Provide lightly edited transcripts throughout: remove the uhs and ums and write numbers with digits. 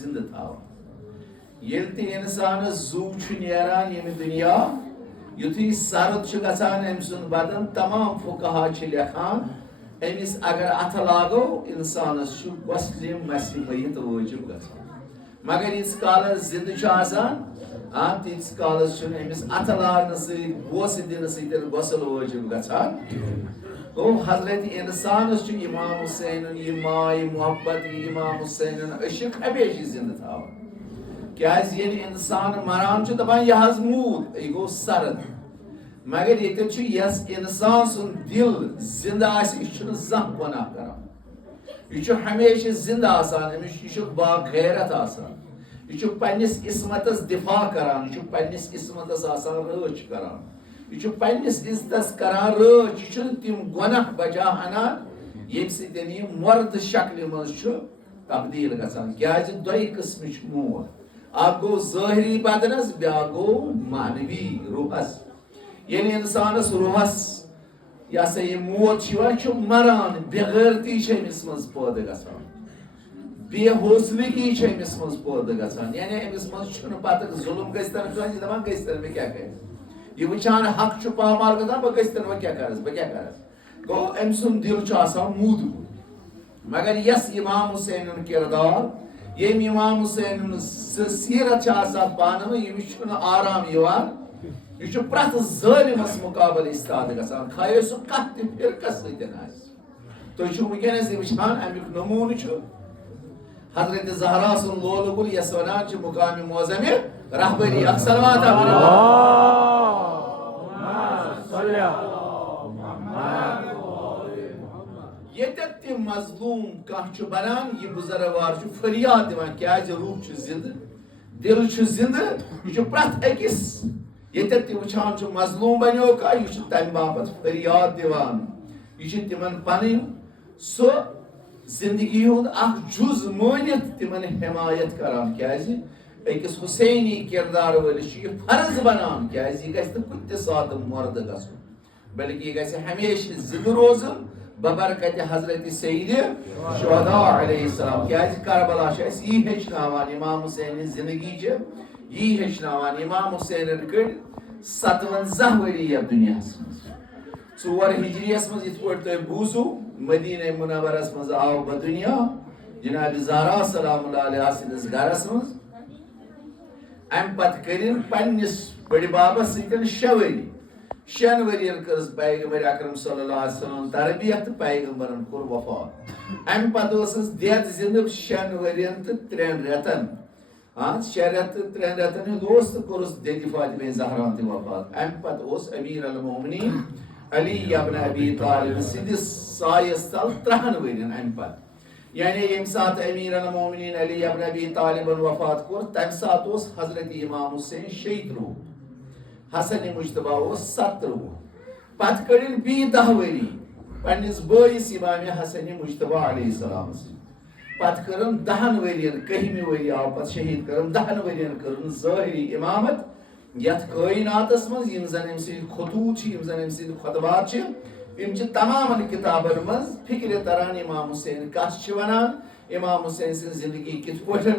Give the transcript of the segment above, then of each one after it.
زندہ تھاوان ییٚلہِ تہِ اِنسانَس زُو چھُ نیران ییٚمہِ دُنیا یُتھُے سرد چھُ گژھان أمۍ سُنٛد بدن تمام فُقہا چھِ لیکھان أمِس اگر اَتھٕ لاگو اِنسانَس چھُ غۄسلہِ مسہِ ؤیِتھ وٲجِب گژھان مگر ییٖتِس کالس زِندٕ چھُ آسان تیٖتِس کالس چھُنہٕ أمِس اَتھٕ لاگنہٕ سۭتۍ بوسہٕ دِنہٕ سۭتۍ غۄسل وٲجِب گژھان گوٚو حضرت اِنسانَس چھُ اِمام حُسینُن یہِ ماے محبت یہِ اِمام حُسینُن عشق ہمیشہِ زِندٕ تھاوان کیٛازِ ییٚلہِ اِنسان مران چھُ دپان یہِ حظ موٗد یہِ گوٚو سرد مگر ییٚتٮ۪ن چھُ یۄس اِنسان سُنٛد دِل زِندٕ آسہِ یہِ چھُنہٕ زانٛہہ گۄناہ کران یہِ چھُ ہمیشہِ زِندٕ آسان أمِس یہِ چھُ باغیرت آسان یہِ چھُ پننِس عصمتس دِفاع کران یہِ چھُ پننِس عصمتس آسان رٲچھ کران یہِ چھُ پننِس عزتس کران رٲچھ یہِ چھُنہٕ تِم گۄناہ بجا انان ییٚمہِ سۭتۍ یہِ مردٕ شکلہِ منٛز چھُ تبدیٖل گژھان کیٛازِ دۄیہِ قٕسمٕچ موت اکھ گوٚو ظٲہری بدنس بیٛاکھ گوٚو معنوی روحس ییٚلہِ اِنسانس روحس یہِ ہسا یہِ موت چھِ یِوان یہِ چھُ مران بے غٲرتی چھِ أمِس منٛز پٲدٕ گژھان بے حوصلگی چھِ أمِس منٛز پٲدٕ گژھان یعنی أمِس منٛز چھُنہٕ پتہٕ ظُلم گژھتن کٲنٛسہِ یہِ دپان گژھتن مےٚ کیٛاہ کرِ یہِ وٕچھان حق چھُ پامال گژھان بہٕ گژھتن وۄنۍ کیٛاہ کرس بہٕ کیٛاہ کرس گوٚو أمۍ سُنٛد دِل چھُ آسان موٗدمُت مگر یۄس اِمام حُسینُن کِردار ییٚمۍ اِمام حُسینُن سیٖرت چھِ آسان پانہٕ ؤنۍ ییٚمِس چھُنہٕ آرام یِوان یہِ چھُ پرٛٮ۪تھ ظٲلِمس مُقابل اِستاد گژھان خواہے سُہ کتھ تہِ فرقس سۭتۍ آسہِ تُہۍ چھِو وٕنکیٚنس تہِ وٕچھان امیُک نموٗنہٕ چھُ حضرت زہرا سُنٛد لولہٕ گُل یۄس ونان چھِ مُقامہِ معظمہِ رہبری اکثر ییٚتٮ۪تھ تہِ مظلوٗم کانٛہہ چھُ بنان یہِ بُزرٕوار چھُ فریاد دِوان کیٛازِ روح چھُ زِندٕ دِل چھُ زِندٕ یہِ چھُ پرٛٮ۪تھ أکِس ییٚتٮ۪تھ تہِ وٕچھان چھُ مظلوٗم بنیو کانٛہہ یہِ چھُ تمہِ باپتھ فریاد دِوان یہِ چھِ تِمن پنٕنۍ سُہ زندگی ہُنٛد اکھ جُز مٲنِتھ تِمن حمایت کران کیٛازِ أکِس حُسینی کِردار وٲلِس چھُ یہِ فرض بنان کیٛازِ یہِ گژھِ نہٕ کُنہِ تہِ ساتہٕ مردٕ گژھُن بلکہِ یہِ گژھِ ہمیشہِ زِندٕ روزُن ببرکتِ حضرت سید شہداء علیہ السلام کیٛازِ کربلا چھِ اَسہِ یی ہیٚچھناوان اِمام حُسینٕچ زندگی چھِ یی ہیٚچھناوان اِمام حُسینن کٔڑۍ 57 ؤری یتھ دُنیاہس منٛز 4 ہجریَس منٛز یِتھ پٲٹھۍ تۄہہِ بوٗزوٗ مدیٖنہ مُنورس منٛز آو بدُنیا جناب زہرا سلام اللہ علیہ سٕنٛدِس گرس منٛز امہِ پتہٕ کٔرِنۍ پننِس بٔڈِببس سۭتۍ 6 ؤری 6 ؤرین کٔرٕس پیغمبر اکرم صلی اللہ علیہ وسلم تربیت تہٕ پیغمبرن کوٚر وفات امہِ پتہٕ ٲسٕس دٮ۪د زِندٕ 6 ؤرین تہٕ 3 رٮ۪تن 6 رٮ۪تھ تہٕ 3 رٮ۪تن ہُنٛد اوس تہٕ کوٚرُس دٮ۪دِ فاطمہ زہرا تہِ وفات امہِ پتہٕ اوس امیر المومنین علی ابن ابی طالب سٕنٛدِس سایس تل 3 ؤرین امہِ پتہٕ یعنی ییٚمہِ ساتہٕ امیر المومنین علی ابن ابی طالبن وفات کوٚر تمہِ ساتہٕ اوس حضرت امام حُسین 36 حسن مجتبہ اوس 17 پتہٕ کٔڑِنۍ بیٚیہِ 10 ؤری پننِس بٲیِس امام حسن مجتبہ علیہ السلام سۭتۍ پتہٕ کٔرٕن 10 ؤرین 11مہِ ؤری آو پتہٕ شہیٖد کٔرٕن 10 ؤرین کٔرٕن ظٲہری اِمامت یتھ کٲیناتس منٛز یِم زن أمۍ سٕنٛدۍ خطوٗط چھِ یِم زن أمۍ سٕنٛدۍ خۄطبات چھِ یِم چھِ تمامن کِتابن منٛز فِکرِ تران اِمام حُسین کتھ چھِ ونان اِمام حُسین سٕنٛز زندگی کِتھ پٲٹھۍ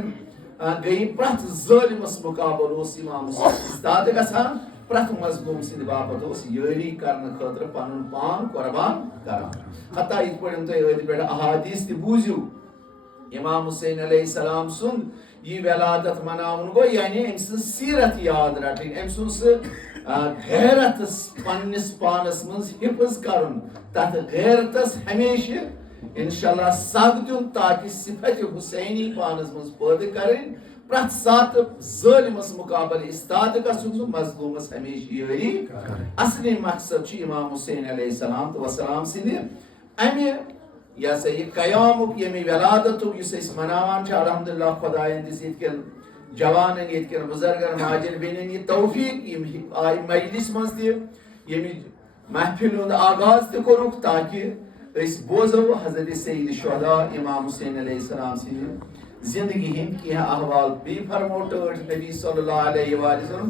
گٔیہِ پرٛٮ۪تھ ظٲلمس مُقابل اوس اِمام حُسین اِستاد گژھان پرٛٮ۪تھ مظلوٗم سٕنٛدِ باپتھ اوس یٲری کرنہٕ خٲطرٕ پنُن پان قۄربان کران حتیٰ یِتھ پٲٹھۍ تُہۍ أتھۍ پٮ۪ٹھ احادیٖث تہِ بوٗزِو امام حُسین علیہ السلام سُنٛد یہِ ولادت مناوُن گوٚو یعنی أمۍ سٕنٛز سیٖرت یاد رٹٕنۍ أمۍ سُنٛد سُہ غیرتس پننِس پانس منٛز حِفظ کرُن تتھ غیرتس ہمیشہِ انشاء اللہ سگ دیُن تاکہِ صفت حُسینی پانس منٛز پٲدٕ کرٕنۍ پرٛٮ۪تھ ساتہٕ ظٲلمس مُقابل اِستاد گژھُن سُہ مظلوٗمس ہمیشہِ یٲری اصلی مقصد چھُ اِمام حُسین علیہ السلام وسلام سٕنٛدِ امہِ یہِ ہسا یہِ قیامُک ییٚمہِ ولادتُک یُس أسۍ مناوان چھِ الحمدُاللہ خۄداین دِژ ییٚتہِ کٮ۪ن جوانن ییٚتہِ کٮ۪ن بُزرگن ماجٮ۪ن بیٚنٮ۪ن یہِ توفیٖق یِم آیہِ مجلِس منٛز تہِ ییٚمہِ محفِل ہُنٛد آغاز تہِ کوٚرُکھ تاکہِ أسۍ بوزو حضرت سید شہداء امام حُسین علیہ السلام سٕنٛدِ زندگی ہٕنٛدۍ کینٛہہ احوال بیٚیہِ فرمو ٹٲٹھ نبی صلی اللہ علیہ وسلم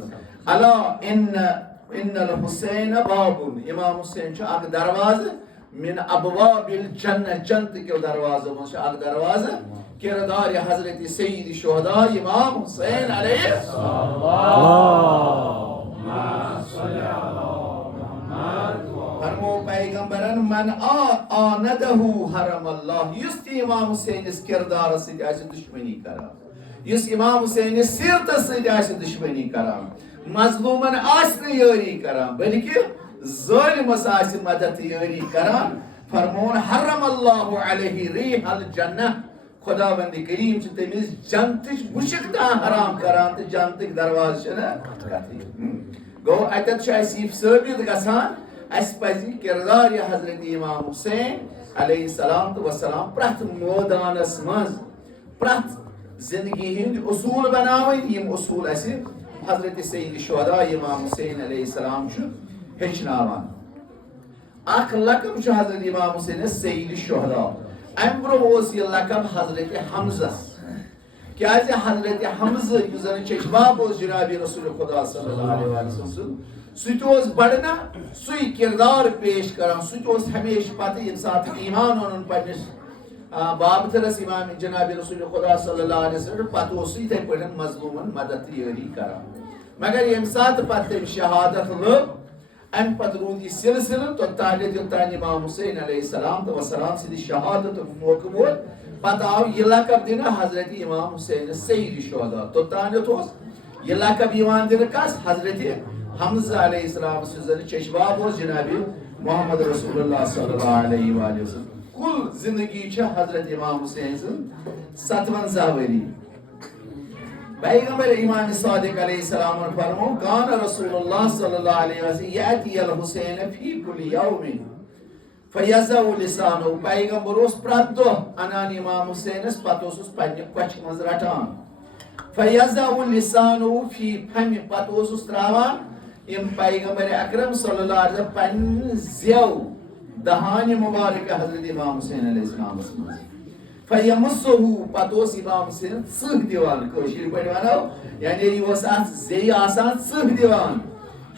الا ان الحسین بابُن امام حُسین چھُ اکھ دروازٕ من ابواب الجنہ جنت کیو دروازو منٛز چھُ اکھ دروازٕ کردار حضرت سید شہداء امام حسین علیہ فرمو پیغمبرن من آندہ حرم اللہ یس تی امام حسین اس کردار سید آسی دشمنی کران یس امام حسین سیرت سید آسی دشمنی کران مظلومن آسن یاری کران بلکہ ظالمس آسی مدد یاری کران فرمون حرم اللہ علیہ ریح الجنہ خدا بند کریم چھ تمیز جنتش مشک دا حرام کران تو جنتک دروازہ چھنا گو اتت چھ اسی ثابت گژھان اس پزی کردار حضرت امام حسین علیہ السلام تو وسلام پرت میدانس مز پرت زندگی ہند اصول بناوین یم اصول اسی حضرت سید شہداء امام حسین علیہ السلام چھ ہچناوان اخ لقب چھ حضرت امام حسین سید شہداء ام برو یہ لقب حضرت حمزہ کیا حضرت حمزہ یزن چشباب جناب رسول خدا صلی اللہ علیہ وسلم سوس بڑنا سی کردار پیش کران سوس ہمیشہ پتہ یم سات ایمان اون پنس بابترس امام جناب رسول خدا صلی اللہ علیہ وسلم پتہ سی تے پڑن مظلومن مدد یاری کران مگر یم سات پتہ شہادت لب ام پتہ رود یہ سلسلہ تو تعالی یوتان امام حسین علیہ السلام تو وسلام سی شہادت موقع ووت پتہ آو یہ لقب دینا حضرت امام حسین سید شہداء تو تعالی تو یہ لقب یوان دینا کس حضرت حمزہ علیہ السلام سے چشباب جناب محمد رسول اللہ صلی اللہ علیہ وآلہ وسلم کل زندگی چھ حضرت امام حسین سن 57 وری پیغمبر امام صادق علیہ السلام فرمو کان رسول اللہ صلی اللہ علیہ وسلم یأتی الحسین فی کل یوم فیضع لسانو پیغمبر اس پرت دو انان امام حسین اس پتوس اس پنج کچھ مز رٹان فیضع لسانو فی فم پتوس اس تراوان ام پیغمبر اکرم صلی اللہ علیہ وسلم پن زیو دہان مبارک حضرت امام حسین علیہ السلام فیمسہو پتوس امام حسین سہ دیوان کوشیر پڑھ ونو یعنی یہ اس زی آسان سہ دیوان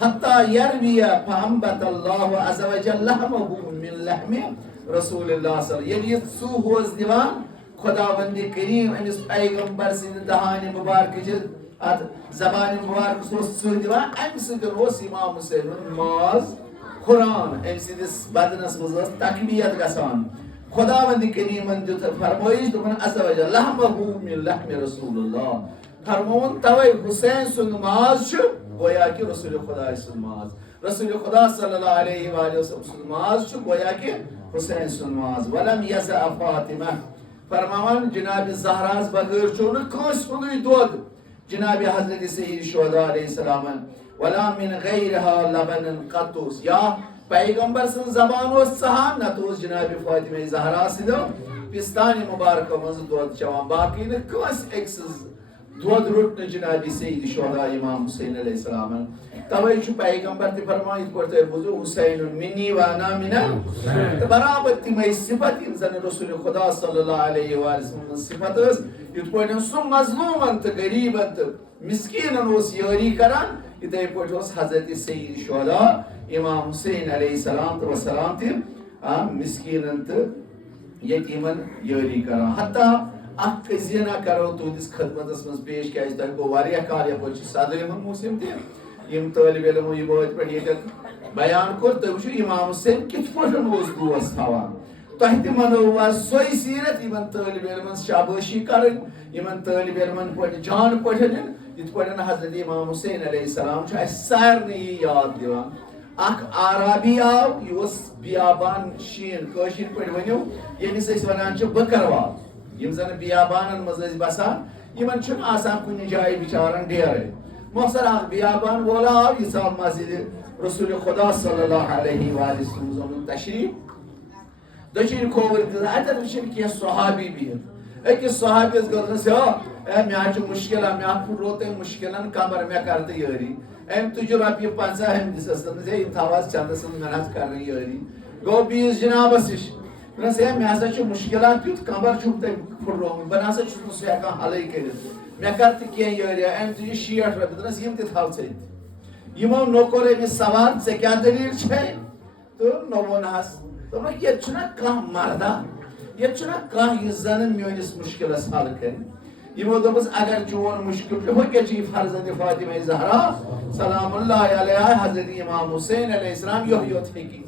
حتی یروی فانبت اللہ عز وجل لحمہ من لحم رسول اللہ صلی اللہ علیہ وسلم یعنی یہ سہ ہوز دیوان خدا بند کریم امس پیغمبر سند دہان مبارک زبان مبارک سوس سہ دیوان ام سند روس امام حسین ماز قرآن ام سندس بدنس مز تقویت گژھان خدا بند کریمن دیت فرمائش دپن عز وجل لحمہ من لحم رسول اللہ فرمون توے حسین سند ماز چھ گویا کہ رسول خدا سند ماز رسول خدا صلی اللہ علیہ وآلہ وسلم سند ماز چھ گویا کہ حسین سند ماز ولم یزع فاطمہ فرمان جناب زہراز بغیر چون کس ہند دود جناب حضرت سید شہداء علیہ السلام ولا من غیرها لبن قطوس یا پیغمبر سن زبان و سہان نہ تو جناب فاطمہ زہرا سدو پستان مبارک مز دود چوان باقی نہ کس ایکس دود رٹ جناب سید شہداء امام حسین علیہ السلام توے چھ پیغمبر تے فرمائے پڑھتے بزرگ حسین منی و انا من برابر تمے صفت انسان رسول خدا صلی اللہ علیہ وسلم صفت یت پڑھن سو مظلوم انت غریب انت مسکین اس یاری کران اتھے پڑھ حضرت سید شہداء امام حسین علیہ السلام تو وسلام تے مسکین انت یتیمن یاری کران حتی اخ زینا کرو تو دس خدمت من پیش کیا تہ گو واریاہ کال یپ صدر موسم تے یم طالب علم یہ بہت پہ یہ بیان کور تو وچھو امام حسین کت پٹن اوس دوس تھاوان تہ تہ منو سوئی سیرت یمن طالب علمن شاباشی کرن یمن طالب علمن پہ جان پٹھن یت پٹن حضرت امام حسین علیہ السلام چھ اس سارنی یاد دیوان اخ عربی آو یوس بیابان شین کاشر پہ ونیو یمس اس ونان چھ بکروال یم زن بیابانن مز بسان یمن چھ آسان کن جائے بچارن ڈیرے مخصر اخ بیابان وولا آو یہ مسجد رسول خدا صلی اللہ علیہ وآلہ وسلم تشریف دچین کھوور اتر وچن کی صحابی بہت اکس صحابی گرس مے مشکل مے روتے مشکلن کمر مے کرت یاری ام تج رۄپیہِ 50 ہم دس یم تھاواز چندس محنت کر یاری گو بیس جنابس نش دس مے ہسا چھ مشکلات تیت کمر چھُم تٔمۍ پھُٹرومُت بہٕ نسا چھُس نہٕ سُہ ہٮ۪کان حلٕے کٔرِتھ مے کر تہِ کینٛہہ یٲریا ام تُجہِ 60 رۄپیہِ دس یم تہِ تھاو ژٕ یمو نو کوٚر أمِس سوال ژےٚ کیٛاہ دٔلیٖل چھے تہٕ نو ووٚنہس دوٚپنکھ ییٚتہِ چھُنہ کانٛہہ مردا یہ چھنا کانٛہہ یُس زن میٲنِس مُشکِلس حل کرِ یِمو دوٚپُس اگر چون مُشکِل چھُ ہُہ کیٛاہ چھُے فرزند فاطمہ زہرا سلام اللہ علیہ حضرت امام حسین علیہ السلام یوٚہ یوت ہیٚکہِ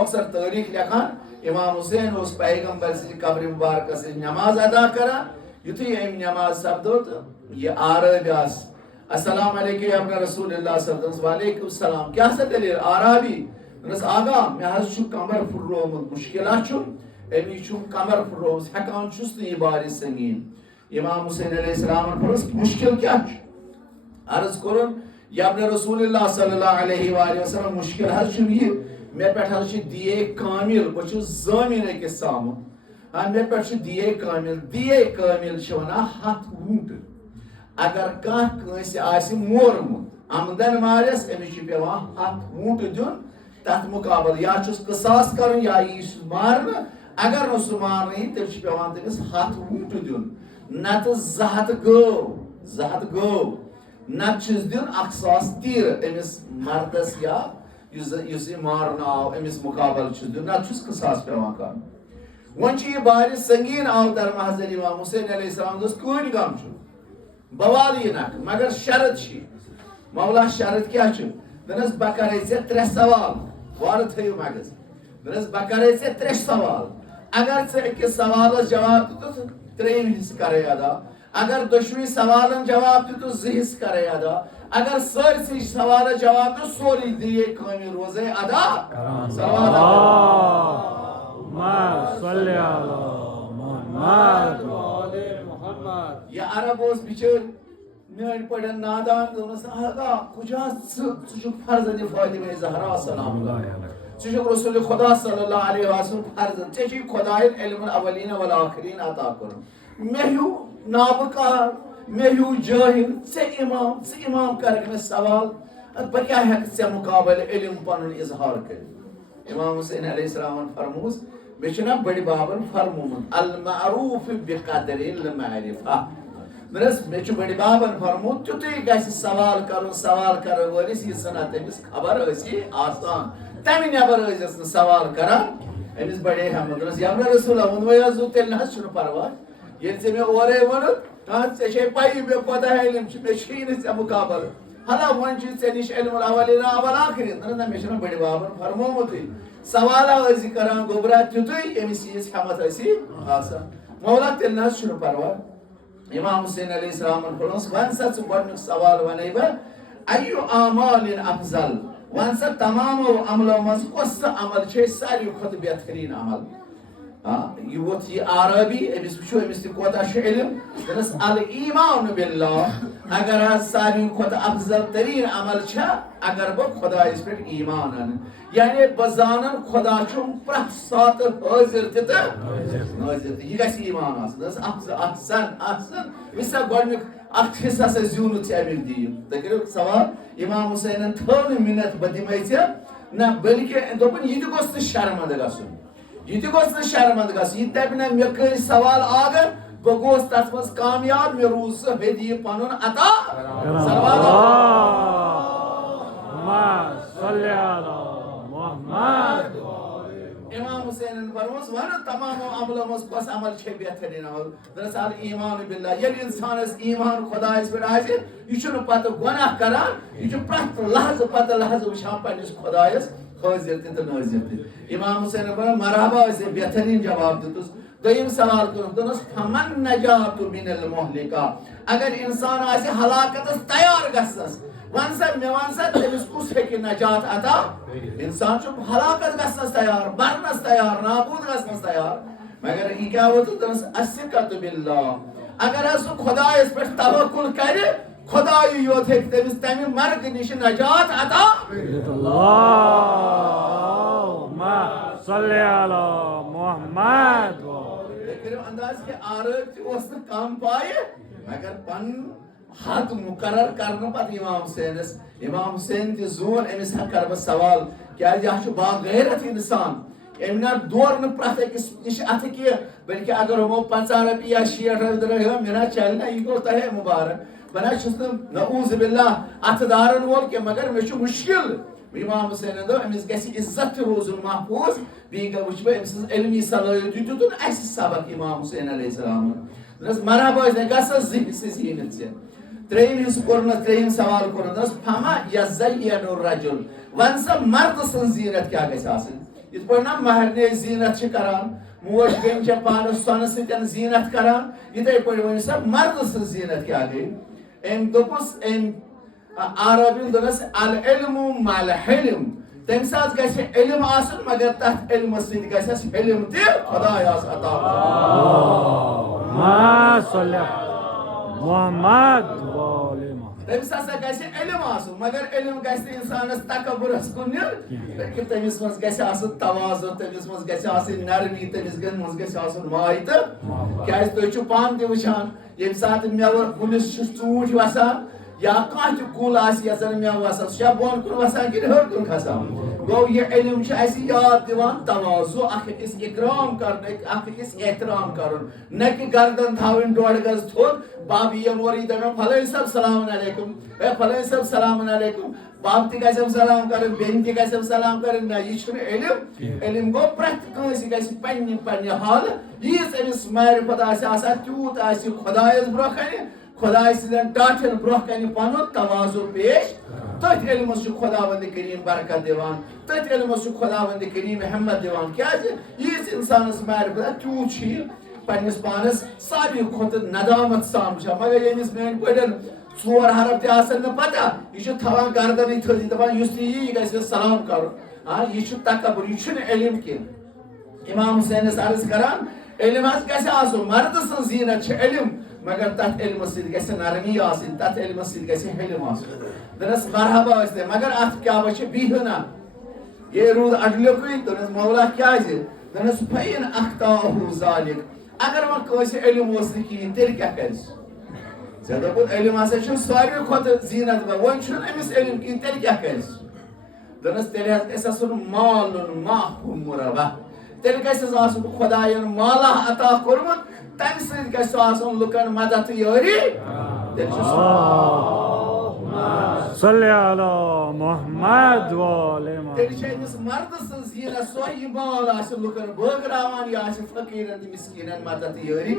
اکثر تٲریٖخ لیکھان امام حسین اوس پیغمبر سٕنٛزِ قبرِ مبارکس سۭتۍ نماز ادا کران یُتھُے أمۍ نماز سپدو تہٕ یہِ آرٲبۍ آسہٕ السلام علیکم یا ابن رسول اللہ صلی اللہ علیہ وسلم وعلیکم السلام کیٛاہ سا دلیٖل آرابی دوٚپنس آغا مےٚ حظ چھُ کمر پھُٹرومُت مُشکِلات چھُم أمِس چھُم کمر پھُٹرومُت ہٮ۪کان چھُس نہٕ یہِ بارِ سنگیٖن امام حسین علیہ السلامن پوٚرُس مُشکِل کیٛاہ چھُ عرض کوٚرُن یا ابن رسول اللہ صلی اللہ علیہ وآلہ وسلم مُشکِل حظ چھُم یہِ مےٚ پٮ۪ٹھ حظ چھُ دیے کامِل بہٕ چھُس زٲمیٖن أکِس ژامُت مےٚ پٮ۪ٹھ چھُ دیے کامِل چھِ وَنان 100 ووٗنٛٹہٕ اگر کانٛہہ کٲنٛسہِ آسہِ مورمُت آمدن مارٮ۪س أمِس چھُ پٮ۪وان 100 ووٗنٛٹہٕ دیُن تتھ مُقابل یا چھُس قصاص کرُن یا یی سُہ مارنہٕ اگر نہٕ سُہ مارنہٕ یی تیٚلہِ چھُ پٮ۪وان تٔمِس 100 ووٗنٛٹہٕ دیُن نتہٕ 200 گٲو نتہٕ چھُس دیُن 1,000 تیٖرٕ أمِس مردس یا یُس یہِ مارنہٕ آو أمِس مُقابل چھُس دیُن نتہٕ چھُس قصاص پٮ۪وان کرُن وۄنۍ چھُ یہِ بارِ سنگیٖن آوتر حضرت امام حسین علیہ السلام دوٚپُس کۭتۍ غم چھُ بہٕ والہٕ یہِ نکھٕ مگر شرط چھِ مولا شرط کیٛاہ چھُ دوٚپنس بہٕ کرے ژےٚ 3 سوال وارٕ تھٲیِو مغز دوٚپنس بہٕ کرے ژےٚ 3 سوال اگر ژٕ أکِس سوالس جواب دِتُتھ 3 حصہٕ کرے ادا اگر دۄشوٕنی سوالن جواب دِتُتھ 2 حصہٕ کرے ادا اگر سٲرسٕے سوالس جواب دیُت سورُے دیے کامہِ روزے ادا یہ عرب اوس بِچٲرۍ میٲنۍ پٲٹھۍ نادان دوٚپنس آغا کُجا ژٕ چھُکھ فرزند فاطمہ زہرا سلام اللہ ژٕ چھُکھ رسول خدا صلی اللہ علیہ وسلم فرزند ژےٚ چھُے خۄداین علم الاولین والآخرین عطا کوٚرمُت مےٚ ہیوٗ نابکار مےٚ ہیوٗ جٲہِل ژٕ اِمام کرکھ مےٚ سوال بہٕ کیٛاہ ہٮ۪کہٕ ژےٚ مُقابل علم پنُن اظہار کٔرِتھ امام حسین علیہ السلامن فرمووُس مےٚ چھُنہ بٔڑِ بابن فرمومُت المعروف بقدر المعرفہ دوٚپنس مےٚ چھُ بٔڑِ بابن فرمومُت تیُتُے گژھِ سوال کرُن سوال کرن وٲلِس یہِ زَن تٔمِس خبر ٲسی آسان تمہِ نٮ۪بر ٲسۍزٮ۪س نہٕ سوال کران أمِس بڑے ہٮ۪مت دوٚپنس یا رسوٗلہ ووٚنوَے حظ تیٚلہِ نہ حظ چھُنہٕ پرواے ییٚلہِ ژےٚ مےٚ اورے ووٚنُتھ ژےٚ چھے پَیی مےٚ کوتاہ علم چھُ مےٚ چھُیی نہٕ ژےٚ مُقابل حالا وۄنۍ چھُے ژےٚ نِش علم الاولین والآخرین دوٚپنس نہ مےٚ چھُنہ بٔڑِ بابن فرمومُتٕے سوالا ٲسی کران گوٚبرا تیُتُے أمِس ییٖژ ہٮ۪مت ٲسی آسان مولا تیٚلہِ نہ حظ چھُنہٕ پرواے امام حسین علیہ السلامن پوٚرُس وۄنۍ سا ژٕ گۄڈنیُک سوال ونے بہٕ ایُّ اعمالٍ افضل وۄنۍ سا تمامو عملو منٛز کۄس سۄ عمل چھے ساروی کھۄتہٕ بہتریٖن عمل یہِ ووٚتھ یہِ آرٲبی أمِس وٕچھو أمِس تہِ کوتاہ چھُ علم دوٚپنس الایمان باللہ اگر حظ ساروی کھۄتہٕ افضل تریٖن عمل چھےٚ اگر بہٕ خۄدایس پٮ۪ٹھ ایمان انہٕ یعنی بہٕ زانن خۄدا چھُم پرٛٮ۪تھ ساتہٕ حٲضِر تہِ تہٕ نٲظِر تہِ یہِ گژھِ ایمان آسُن دوٚپنس احسن وٕچھ سا گۄڈنیُک اکھ حصہٕ ہسا زیوٗنُتھ ژےٚ امیُک دِیِو تُہۍ کٔرِو سوال امام حسینن تھٲو نہٕ مِنت بہٕ دِمے ژےٚ نہ بٔلکہِ دوٚپُن یہِ تہِ گوٚژھ نہٕ شرمنٛدٕ گژھُن یہِ تہِ گوٚژھ نہٕ شرمنٛدٕ گژھُن یہِ دپہِ نہ مےٚ کٔرۍ سوال آگر بہٕ گوٚوُس تتھ منٛز کامیاب مےٚ روٗز سُہ ہدیہِ پنُن عطا امام حسینن فرمووُس وَنہٕ تمامو عملو منٛز کۄس عمل چھے بہتریٖن عمل دوٚپنس الایمان باللہ ییٚلہِ انسانس ایمان خۄدایس پٮ۪ٹھ آسہِ یہِ چھُنہٕ پتہٕ گۄناہ کران یہِ چھُ پرٛٮ۪تھ لحظہٕ پتہٕ لحظہٕ وٕچھان پننِس خۄدایس حٲضِر تہِ تہٕ نٲظِر تہِ امام حسینن ووٚن مرحبا ٲسۍ بہتریٖن جواب دِتُس دوٚیِم سوال کوٚرُکھ دوٚپنس فمن نجات من المہلکات اگر انسان آسہِ ہلاکتس تیار گژھنس وَن سا مےٚ وَن سا تٔمِس کُس ہیٚکہِ نجات عطا انسان چھُ ہلاکت گژھنس تیار مرنس تیار نابوٗد گژھنس تیار مگر یہِ کیٛاہ ووٚتُس دوٚپنس الثقة باللہ اگر حظ سُہ خۄدایس پٮ۪ٹھ توکُل کرِ خۄدایے یوت ہیٚکہِ تٔمِس تمہِ مرگہٕ نِش نجات عطا کٔرِو انداز کہِ آرٲبۍ تہِ اوس نہٕ کم پایہِ مگر پنُن حق مُقرر کرنہٕ پتہٕ امام حسین تہِ زون أمِس کرٕ بہٕ سوال کیٛازِ یہِ چھُ باغیرت انسان أمۍ نہ دور نہٕ پرٛٮ۪تھ أکِس نِش اَتھٕ کینٛہہ بٔلکہِ اگر ہُمو 50 رۄپیہِ یا 60 رۄپیہِ ترٛٲیو مےٚ نہ چلہِ نہ یہِ گوٚو تۄہے مُبارک بہٕ نہ چھُس نہٕ نعوذ باللہ اَتھٕ دارن وول کینٛہہ مگر مےٚ چھُ مُشکِل امام حسین امس گژھِ عزت روزن محفوظ بیٚیہِ وٕچھ بہٕ أمۍ سٕنٛز علمی صلٲحیت دیُتُن اَسہِ سبق امام حسین علیہ السلام دوٚپنس مرحبا ٲسۍ گژھان زٕ حصہٕ زیٖنِتھ ژےٚ ترٛیٚیِم حصہٕ کوٚرنس ترٛیٚیِم سوال کوٚرنس دوٚپنس فما یزین الرجل وَن سا مرد سٕنٛز زیٖنت کیٛاہ گژھِ آسٕنۍ یِتھ پٲٹھۍ نا مہرنہِ أسۍ زیٖنت چھِ کران موج بیٚنہِ چھےٚ پانس سۄنہٕ سۭتۍ زیٖنت کران یِتھَے پٲٹھۍ ؤنِو سا مرد سٕنٛز زیٖنت کیٛاہ گٔے أمۍ دوٚپُس أمۍ عربی دوٚپنس العلم مع الحلم تمہِ ساتہٕ گژھِ علم آسُن مگر تتھ علمس سۭتۍ گژھٮ۪س حلم تہِ خۄداے آس عطا تٔمِس ہسا گژھِ علم آسُن مگر علم گژھِ نہٕ انسانس تکبرس کُن نیُن تٔمِس منٛز گژھِ آسُن توازُن تٔمِس منٛز گژھِ آسٕنۍ نرمی تٔمِس منٛز گژھِ آسُن ماے تہٕ کیازِ تُہۍ چھِو پانہٕ تہِ وٕچھان ییٚمہِ ساتہٕ مٮ۪وٕ کُلِس چھُ ژوٗنٛٹھۍ وسان یا کانٛہہ تہِ کُل آسہِ یتھ زن مٮ۪وٕ وسان سُہ چھا بۄن کُن وسان کِنہٕ ہیوٚر کُن کھسان گوٚو یہِ علم چھُ اسہِ یاد دِوان توازُ اکھ أکِس اِکرام کرُن اکھ أکِس احترام کرُن نہ کہِ گردن تھاوٕنۍ ڈۄڈ گز تھوٚد بب یِم اورٕ دپان فلٲنۍ صٲب سلام علیکُم ہے فلٲنۍ صٲب سلام علیکُم بب تہِ گژھٮ۪م سلام کرٕنۍ بیٚنہِ تہِ گژھٮ۪م سلام کرٕنۍ نہ یہِ چھُنہٕ علم علم گوٚو پرٛٮ۪تھ کٲنٛسہِ گژھِ پننہِ پننہِ حالہٕ ییٖژ أمِس معرفت آسہِ آسان تیوٗت آسہِ خۄدایس برونٛہہ کنہِ خۄداے سٕنٛدٮ۪ن ٹاٹھٮ۪ن برونٛہہ کنہِ پنُن توازُ پیش تٔتھۍ علمس چھُ خۄداوندِ کریٖم برکت دِوان تٔتھۍ علمس چھُ خۄداوندِ کریٖم ہٮ۪مت دِوان کیٛازِ ییٖژ انسانس معرفت تیوٗت چھُ یہِ پننِس پانس ساروی کھۄتہٕ ندامت سان وٕچھان مگر ییٚمِس میٲنۍ بٔڑٮ۪ن 4 حرف تہِ آسن نہٕ پتہ یہِ چھُ تھاوان گردنٕے تھٔدۍ دپان یُس تہِ یی گژھِ سلام کرُن یہِ چھُ تکبر یہِ چھُنہٕ علم کینٛہہ امام حسینس عرض کران علم حظ گژھِ آسُن مرد سٕنٛز زیٖنت چھِ علم مگر تتھ علمس سۭتۍ گژھِ نرمی آسٕنۍ تتھ علمس سۭتۍ گژھِ حلم آسُن دوٚپنس مرحبا ٲسۍ تَے مگر اتھ کیٛاہ چھِ بِہِو نا یے روٗد اڈلیُکُے دوٚپنس مولا کیٛازِ دوٚپنس فین اخطاہُ ذالِک اگر وۄنۍ کٲنٛسہِ علم اوس نہٕ کِہیٖنۍ تیٚلہِ کیٛاہ کرِ سُہ ژےٚ دوٚپُتھ علم ہسا چھُ ساروی کھۄتہٕ زیٖنت وۄنۍ چھُنہٕ أمِس علم کِہیٖنۍ تیٚلہِ کیٛاہ کرِ سُہ دوٚپنس تیٚلہِ حظ گژھِ آسُن مالُن ماحُ مُربح تیٚلہِ گژھٮ۪س آسُن خۄداین مالا عطا کوٚرمُت تمہِ سۭتۍ گژھِ سُہ آسُن لُکن مدد یٲری تیٚلہِ چھُ تیٚلہِ چھِ أمِس مرد سٕنٛز زیٖنت سۄ یہِ مال آسہِ لُکن بٲگراوان یہِ آسہِ فقیٖرن تہٕ مِسکیٖنن مدد یٲری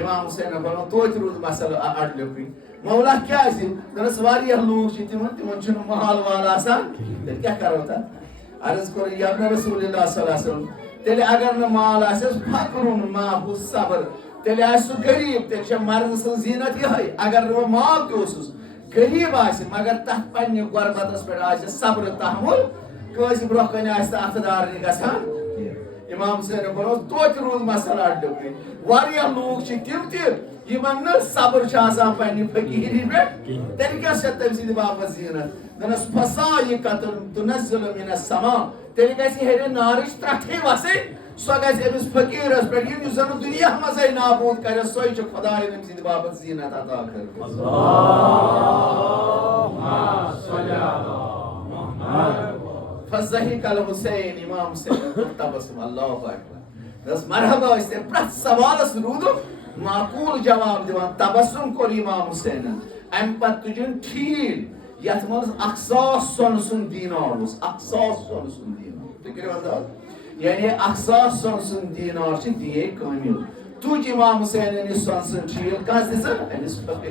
امام حسینن ووٚنُن توتہِ روٗد مسلہٕ اڈلیُکُے مولا کیٛازِ دوٚپنس واریاہ لوٗکھ چھِ تِمن چھُنہٕ مال وال آسان تیٚلہِ کیٛاہ کرو تتھ عرض کوٚر یا رسول اللہ صلی اللہ علیہ وسلم تیٚلہِ اگر نہٕ مال آسٮ۪س فقرُن ماحُ صبر تیٚلہِ آسہِ سُہ غریٖب تیٚلہِ چھےٚ مرد سٕنٛز زیٖنت یِہے اگر نہٕ وۄنۍ مال تہِ اوسُس غریٖب آسہِ مگر تتھ پننہِ غربتس پٮ۪ٹھ آسہِ صبر تحمُل کٲنٛسہِ برونٛہہ کنہِ آسہِ نہٕ اتھٕ دار نہٕ گژھان امام حسینن ووٚنُس توتہِ روٗد مسلہٕ اڈلیُکُے واریاہ لوٗکھ چھِ تِم تہِ یِمن نہٕ صبر چھُ آسان پننہِ فقیٖری پٮ۪ٹھ تیٚلہِ کیٛاہ چھےٚ تٔمۍ سٕنٛدِ باپتھ زیٖنت دوٚپنس فصایقۃ تُنزِل من السما تیٚلہِ گژھِ ہیٚرِ نارٕچ ترٛٹھٕے وسٕنۍ سۄ گژھِ أمِس فقیٖرس پٮ۪ٹھ یُن یُس زن دُنیا منٛزے نابوٗد کرٮ۪س سۄے چھِ خۄداین أمۍ سٕنٛدِ باپتھ زیٖنت عطا کٔرمٕژ فضحک الحسین امام حسینن کوٚر تبسم اللہ اکبر دوٚپُس مرحبا ٲسۍ تَے پرٛٮ۪تھ سوالس روٗدُم معقوٗل جواب دِوان تبسم کوٚر امام حسینن امہِ پتہٕ تُجِن ٹھیٖل یتھ منٛز 1,000 سۄنہٕ سُنٛد دیٖنار اوس 1,000 سۄنہٕ سُنٛد دیٖنار تُہۍ کٔرِو انداز یعنی 1,000 سۄنہٕ سُنٛد دیٖنار چھِ دیے کٲمِل تُج امام حسینن یہِ سۄنہٕ سُنٛد ٹھیٖل کس دِژن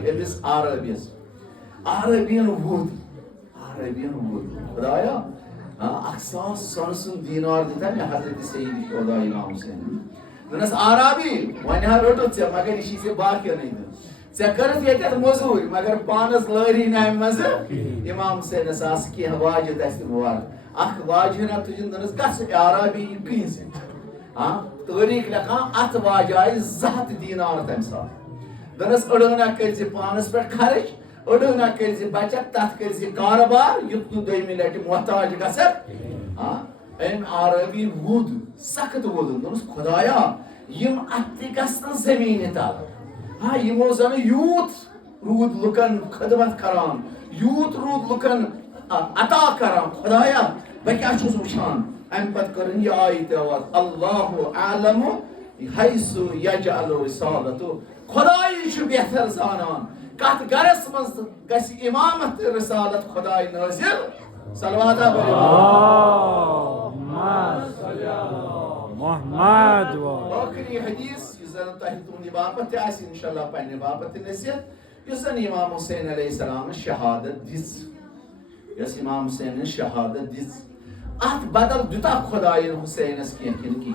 أمِس عربِیس عربین ووٚد خۄدایا 1,000 سۄنہٕ سُنٛد دیٖنار دِتھا مےٚ حضرت سید شہدا امام حسینن دوٚپنس عربی وۄنۍ ہا رٔٹُتھ ژےٚ مگر یہِ چھی ژےٚ باقینٕے دیُن ژےٚ کٔرٕتھ ییٚتٮ۪تھ موٚزوٗرۍ مگر پانس لٲری نہٕ امہِ منٛزٕ امام حسینس آسہٕ کینٛہہ واجہِ دستہِ وارٕ اکھ واجہِ ہنا تُجِن دوٚپنس گژھ عربی یہِ کٕہٕنۍ تٲریٖخ لیکھان اتھ واجہِ آیہِ 2 ہتھ دیٖنار تمہِ ساتہٕ دوٚپنس أڑہنا کٔرۍ زِ پانس پٮ۪ٹھ خرٕچ أڑہنا کٔرۍ زِ بچت تتھ کٔرۍ زِ کارٕبار یُتھ نہٕ دوٚیمہِ لٹہِ محتاج گژھکھ أمۍ عربی ووٚد سخت ووٚدُن دوٚپنس خۄدایا یِم اتھ تہِ گژھنہٕ زٔمیٖنہِ تل یِمو زن یوٗت روٗد لُکن خدمت کران یوٗت روٗد لُکن عطا کران خۄدایا بہٕ کیٛاہ چھُس وٕچھان امہِ پتہٕ کٔرٕن یہِ آیہِ تلاوت اللہ اعلم حیث یجعل رسالتہ خۄدایی چھُ بہتر زانان کتھ گرس منٛز گژھِ امامت تہٕ رسالت خۄداے نٲزِل صلوات محمد آخری حدیث یزن تحتونی باپت آسی انشاءاللہ پہنے باپت نصیحت یزن امام حسین علیہ السلام شہادت دِژ یس امام حسین شہادت دِژ ات بدل دیتا خدایَن حسینس کی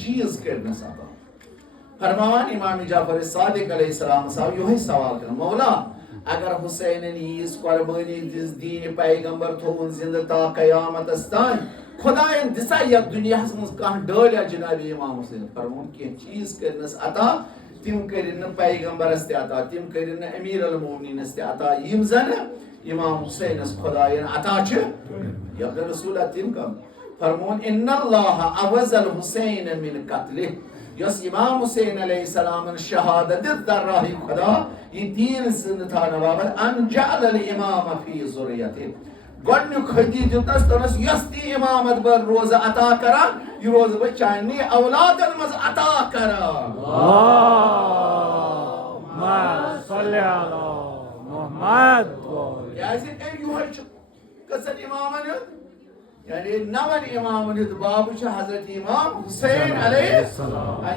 چیز کرنس عطا فرماوان امام جعفر صادق علیہ السلام صاحب یہ سوال کر مولا اگر حسین ییز قربانی دِژ دین پیغمبر تھوون زندہ تا قیامت استان خدایَن دِژا یتھ دنیاہس منٛز کانٛہہ ڈٲلیا جناب امام حسین فرمون کینٛہہ چیز کرنس عطا تم کرن پیغمبرس تہ عطا تم کرن امیر المومنینس تہ عطا یم زن امام حسینس خدایَن عطا چھ یقین رسول تم کم فرمون ان اللہ عوض الحسین من قتلہ یس امام حسین علیہ السلام شہادت در راہ خدا یہ دین زندہ تھانا بابت ان جعل الامام فی ذریتہ گۄڈنیُک خدی دیُتنس دوٚپنس یۄس تہِ امامت بہٕ روزٕ عطا کران یہِ روزٕ بہٕ چانہِ اولادن منٛز عطا کران کیازِ یِہوے چھُ کٔژن امامن ہُنٛد یعنی نون امامن ہُنٛد بابہٕ چھُ حضرت امام حسین علیہ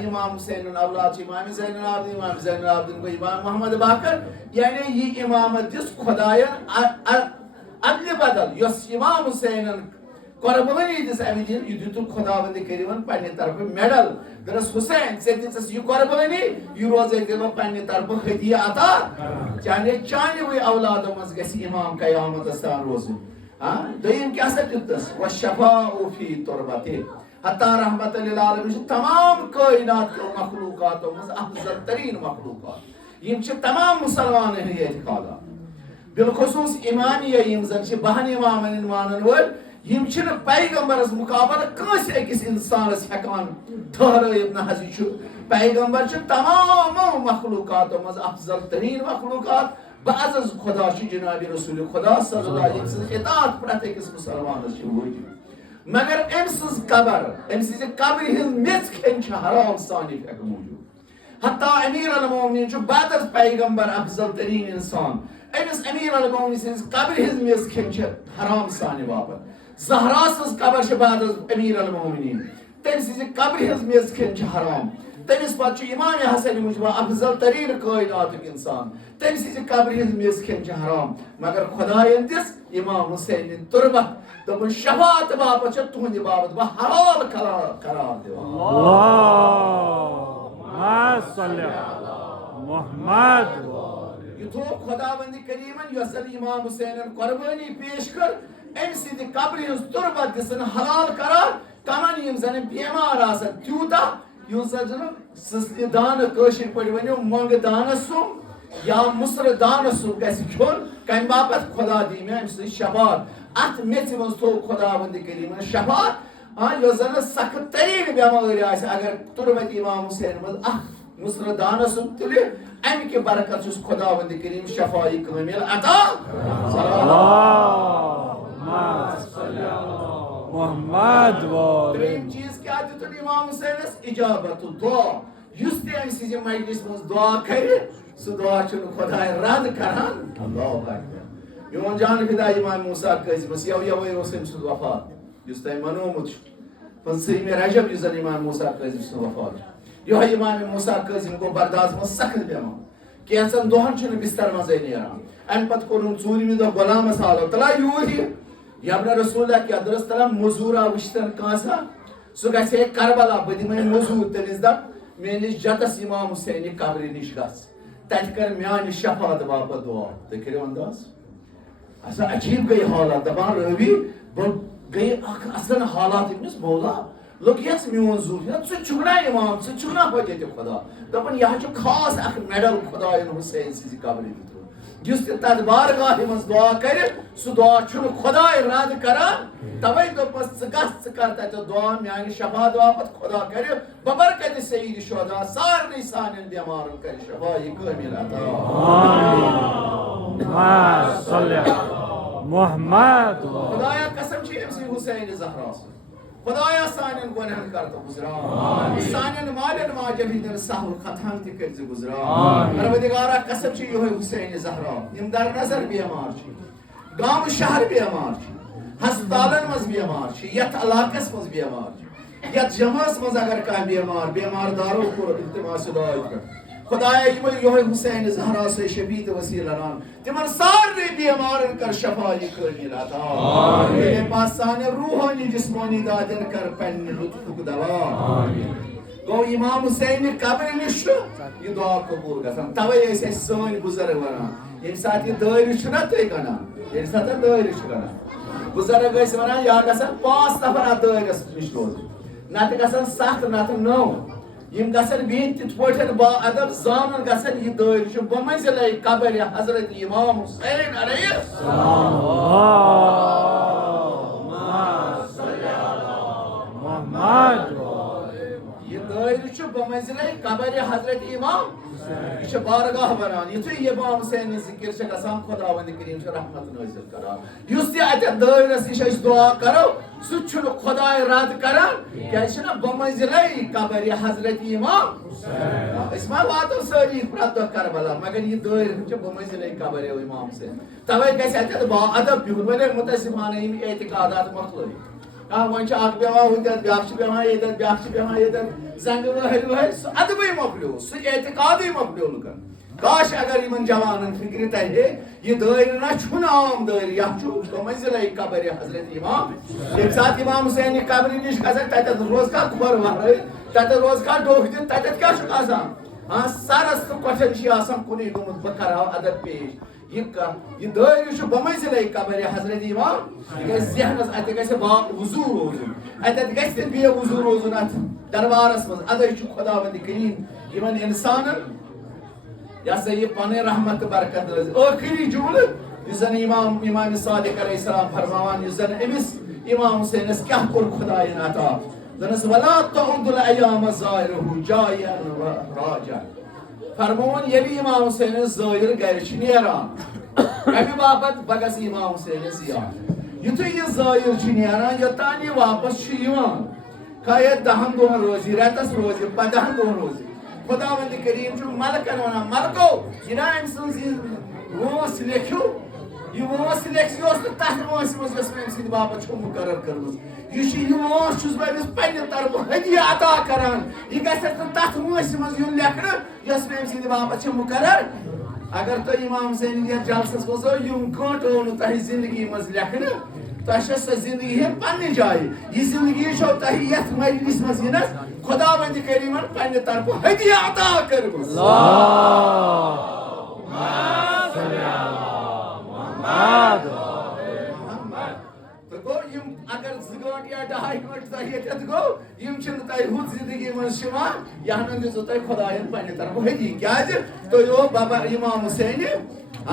امام حسین اولاد چھِ امام زین العابدین امام زین العابدین گوٚو امام محمد باقر یعنی یہِ امامت دِژ خدایَن ادلہِ بدل یۄس امام حسینن قربانی دِژ امہِ دِن یہِ دیُتُکھ خداوندِ کریٖمن پننہِ طرفہٕ میڈل دوٚپنس حسین ژےٚ دِژٕس یہِ قربانی یہِ روزے ژےٚ بہٕ پننہِ طرفہٕ ہدیہ عطا چانہِ اولادو منٛز گژھِ امام قیامتس تام روزُن دوٚیِم کیٛاہ سا دیُتنس وشفاء فی تربتہ حتیٰ رحمت للعالمین چھِ تمام کائنات کیو مخلوقاتو منٛز افضل ترین مخلوقات یم چھِ تمام مسلمانن ہٕنٛدۍ اعتقادات بالخصوص ایمانیہ یم زن چھ بہن امامن مانن وٲلۍ یم چھنہٕ پیغمبرس مقابلہٕ کٲنٛسہِ أکِس انسانس ہٮ۪کان ٹھہرٲیِتھ نہ حظ یہِ چھُ پیغمبر چھُ تمامو مخلوقاتو منٛز افضل ترین مخلوقات بعزز خدا چھُ جناب رسول خدا صلی اللہ علیہ وسلم سٕنٛز اطاعت پرٛٮ۪تھ أکِس مُسلمانس چھِ وٲجِب مگر أمۍ سٕنٛز قبر أمۍ سٕنٛزِ قبرِ ہٕنٛز میٚژ کھٮ۪نۍ چھِ حرام سانہِ فِقہٕ موٗجوٗب حتیٰ امیر المومنین چھُ بعد از پیغمبر افضل ترین انسان أمِس امیر المومنین سٕنٛزِ قبرِ ہٕنٛز میٚژ کھٮ۪نۍ چھِ حرام سانہِ باپتھ زہرا سٕنٛز قبر چھِ بعد از امیر المومنین تٔمۍ سٕنٛزِ قبرِ ہٕنٛز میٚژ کھٮ۪نۍ چھِ حرام تٔمِس پتہٕ چھُ امام حسن مجبہ افضل ترین کائناتُک انسان تٔمۍ سٕنٛزِ قبرِ ہٕنٛز میٚژ کھٮ۪نۍ چھِ حرام مگر خدایَن دِژ امام حسینٕنۍ تُربت دوٚپُن شفاعت باپتھ چھِ تُہنٛدِ باپتھ بہٕ حلال قرار دِوان یہ تھو خداوند کریمن یۄس زن امام حسینن قربانی پیش کر امہِ سٕنٛدِ قبرِ ہٕنٛز تُربت دِژن حلال قرار تمن یم زن بیمار آسن تیوٗتاہ یُس زن سٕسلہِ دانہٕ کٲشِر پٲٹھۍ ؤنِو مۄنٛگہٕ دانس سُم یا مُسرٕ دانس سُم گژھِ کھیوٚن کمہِ باپتھ خدا دی مےٚ امہِ سٕنٛز شفاعت اتھ میٚژِ منٛز تھوٚو خداوند کریمن شفاعت یۄس زن سخت ترین بٮ۪مٲرۍ آسہِ اگر تُربت امام حسین منٛز اکھ مُسرٕ دانس سُم تُلہِ امہِ کہِ برکت چھُس خداوند کریم شفائی کامل عطا محمد ترٛیٚیِم چیٖز کیٛاہ دِتُن امام حسینس اجابت دعا یُس تہِ أمۍ سٕنٛزِ مجلس منٛز دعا کرِ سُہ دعا چھُنہٕ خۄداے رد کران اللہ اکبر میون جان فدا امام موسیٰ کٲظمس یوے اوس أمۍ سُنٛد وفات یُس تۄہہِ منومُت چھُ 15 رجب یُس زن امام موسیٰ کٲظم سُنٛد وفات چھُ یِہوے امام موسیٰ کٲظم گوٚو برداس منٛز سخت بٮ۪مار کینٛژن دۄہن چھُنہٕ بستر منٛزے نیران امہِ پتہٕ کوٚرُن ژوٗرمہِ دۄہ غلامس حالو تلا یوٗرۍ یہِ یبنہ رسول کیٛاہ درس تلا موٚزوٗرا وٕچھتن کٲنٛسا سُہ گژھِ ہے کربلا بہٕ دِمے موٚزوٗر تٔمِس دپ میٲنِس جتس امام حسینہِ قبرِ نِش گژھ تتہِ کر میانہِ شفاعت باپتھ دعا تُہۍ کٔرِو انداز اچھا عجیٖب گٔے حالات دپان رٲوی بہٕ گٔے اکھ اصل حالات أمِس مولا لوٚگ یَس میون ضروٗر ژٕ چھُکھ نا امام ژٕ چھُکھ نا حجت خدا دپان یہِ حظ چھُ خاص اکھ میڈل خدایَن حسین سٕنٛزِ قبرِ دیُتمُت یُس تہِ تتھ بارگاہہِ منٛز دعا کرِ سُہ دعا چھُنہٕ خداے رد کران توے دوٚپمس ژٕ گژھ ژٕ کر تتہِ دعا میانہِ شفاعت باپتھ خدا کرِ ببرکتِ سید شہدا سارنٕے سانٮ۪ن بٮ۪مارن کرِ شفائی کامل محمد خدایا قسم چھِ أمۍ سٕنٛدِ حسین زہرا سٕنٛز خدایا سانٮ۪ن گۄنہن کر تہٕ گُزران سانٮ۪ن مالٮ۪ن ماجٮ۪ن ہٕنٛدٮ۪ن سہل خطاہن تہِ کٔرۍ زِ گُزران پروردگارا قسم چھِ یِہوے حسین زہرا یِم در نظر بٮ۪مار چھِ گام شہر بیمار ہسپتالن مز بیمار یت علاقس مز بیمار یت جمعس مز اگر کھانا بیمار دارو کور التماس دعائی پہ خدایا یہ حسین زہرا سے شبیت وسیلہ ران تمن سارے بیمارن کر شفائی کامل عطا میرے پاس سانے روحانی جسمانی دادن کر پن لطف دوا گو امام حسین قبر نش یہ دعا قبول گژھان توے ٲسۍ اَسہِ سٲنۍ بزرگ ونان ییٚمہِ ساتہٕ یہِ دٲرِتھ چھُنا تُہۍ کَنان ییٚمہِ ساتہٕ دٲرِتھ چھُ کَنان بزرگ ٲسۍ ونان یا گژھن 5 نفر اتھ دٲرِس نِش روزٕنۍ نتہٕ گژھن 7 نتہٕ 9 یم گژھن بہن تِتھ پٲٹھۍ با ادب زانن گژھن یہِ دٲرۍ چھُ بمنزلے قبر حضرت امام حسین علیہ محمد یہ دٲرۍ چھُ بمنزلے قبر حضرت امام یہ چھُ بارگاہ بنان یُتھُے امام حسین ذکر چھُ گژھان خداوند کریم چھُ رحمت نٲزل کران یُس تہِ اتٮ۪تھ دٲرِس نِش أسۍ دعا کرو سُہ تہِ چھُنہٕ خۄداے رد کران کیازِ چھُنہ بمنزلے قبر حضرت امام أسۍ ما واتو سٲری پرٛٮ۪تھ دۄہ کربلا مگر یہِ دٲرۍ چھُ بمنزلے قبر امام حسین توے گژھِ اتٮ۪تھ با ادب بِہُن وۄنۍ مُتٲسِفانہ یِم اعتقادات مۄکلٲیِتھ وۄنۍ چھُ اکھ بیٚہوان ہُتٮ۪تھ بیٛاکھ چھُ بیٚہوان ییٚتٮ۪تھ بیٛاکھ چھُ بیٚہوان ییٚتٮ۪تھ زنٛگہٕ وٲہٕرۍ وٲہٕرۍ سُہ ادبٕے مۄکلیو سُہ اعتقادٕے مۄکلیو لُکن کاش اگر یِمن جوانن فکرِ ترِ یہِ دٲرۍ نہ چھُنہٕ عام دٲرۍ یتھ چھُ بمنزلے قبر حضرت امام ییٚمہِ ساتہٕ امام حسین قبرِ نِش گژھکھ تتٮ۪تھ روزکھا کھۄر ورٲے تتٮ۪تھ روزکھا ڈوٚکھ دِتھ تتٮ۪تھ کیٛاہ چھُکھ آسان سرس تہٕ کۄٹھٮ۪ن چھُ آسان کُنُے گوٚمُت بہٕ کرہاو ادب پیش یہ دٲرۍ چھُ بمنزلے قبر حضرت امام یہِ گژھِ ذہنس اتہِ گژھِ با وضوٗ روزُن اتٮ۪تھ گژھِ نہٕ بے وضوٗ روزُن اتھ دربارس منٛز ادے چھُ خداوند کریم یِمن انسانن یہ ہسا یہ پنٕنۍ رحمت تہٕ برکت ٲسۍ ٲخری جملہٕ یُس زن امام صادق علیہ السلام فرماوان یُس زن أمِس امام حسینس کیٛاہ کوٚر خداین عطا دپنس ولا تعد الایام زائرہ جایا راجع فرمون ییٚلہِ امام حسینس زٲیِر گرِ چھِ نیران کمہِ باپت بہٕ گژھٕ امام حسینس زیارت یُتھُے یہِ زٲیِر چھُ نیران یوٚتانۍ یہِ واپس چھُ یِوان خواہ 10 دۄہن روزِ رٮ۪تس روزِ 15 دۄہن روزِ خداوند کریم چھُ ملکن ونان ملکو یہِ نا أمۍ سٕنٛز یہِ وٲنٛس لیکھِو یہِ وٲنٛس لیکھِ یہِ اوس نہٕ تتھ وٲنٛسہِ منٛز یۄس مےٚ أمۍ سٕنٛدِ باپتھ چھو مُقرر کٔرمٕژ یہِ چھُ یہِ وٲنٛس چھُس بہٕ أمِس پننہِ طرفہٕ ہدیہ عطا کران یہِ گژھٮ۪س نہٕ تتھ وٲنٛسہِ منٛز یُن لیکھنہٕ یۄس مےٚ أمۍ سٕنٛدِ باپتھ چھِ مُقرر اگر تُہۍ امام حسین یتھ جلسس منٛز یِم گٲنٛٹہٕ نہٕ تۄہہِ زندگی منٛز لیکھنہٕ تۄہہِ چھو سۄ زندگی ہٮ۪نۍ پننہِ جایہِ یہِ زندگی چھو تۄہہِ یتھ مجلس منٛز یِنس خداوند کریٖمن پننہِ طرفہٕ ہدیہ عطا کٔرمٕژ گوٚو یِم اگر 2 گٲنٛٹہٕ یا 2.5 گٲنٛٹہٕ تۄہہِ ییٚتٮ۪تھ گوٚو یِم چھِنہٕ تۄہہِ ہُتھ زندگی منٛز شِوان یہِ ہن دِژوٕ تۄہہِ خۄداین پننہِ طرفہٕ ہدیہ کیٛازِ تُہۍ اوٚو بابا امام حسینہِ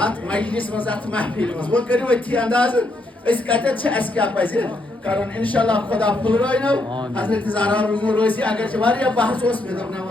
اتھ مجلس منٛز اتھ محفِل منٛز وۄنۍ کٔرِو أتھی اندازٕ أسۍ کتٮ۪تھ چھِ اَسہِ کیٛاہ پزِ کرُن انشاء اللہ خدا پھٕلرٲینو حضرت زہرا روٗزِنو رٲضی اگر چھِ واریاہ بحث اوس مےٚ دوٚپ نہ